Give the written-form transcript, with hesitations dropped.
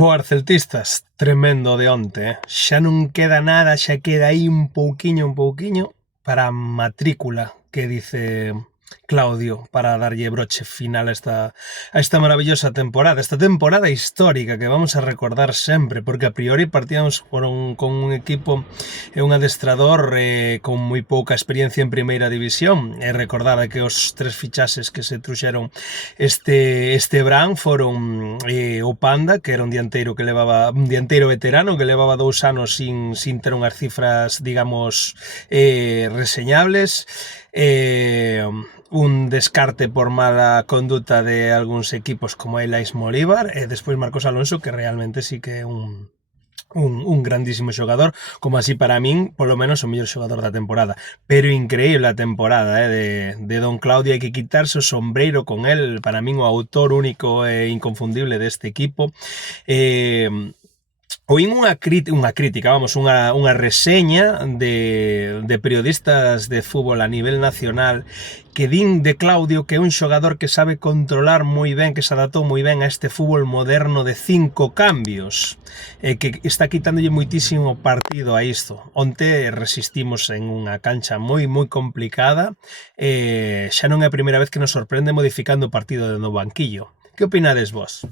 Boas celtistas, tremendo de onte, xa non queda nada, xa queda aí un pouquiño para a matrícula que dice Claudio, para darlle broche final a esta maravillosa temporada, esta temporada histórica que vamos a recordar sempre, porque a priori partíamos con un equipo e un adestrador con moi pouca experiencia en primeira división, e recordada que os tres fichases que se truxeron este verán foron o Panda, que era un dianteiro veterano que levaba 2 anos sin ter unhas cifras, digamos, reseñables, un descarte por mala conduta de algúns equipos como el Molívar, e despois Marcos Alonso, que realmente sí que é un grandísimo xogador, como así para min, polo menos o mellor xogador da temporada. Pero increíble a temporada de Don Claudio, hai que quitarse o sombreiro con el, para min o autor único e inconfundible deste equipo. Oín unha crítica, vamos, unha reseña de periodistas de fútbol a nivel nacional que din de Claudio que é un xogador que sabe controlar moi ben, que se adaptou moi ben a este fútbol moderno de 5 cambios, e que está quitándolle moitísimo partido a isto. Onte resistimos en unha cancha moi complicada, xa non é a primeira vez que nos sorprende modificando o partido no banquillo. Que opinades vos?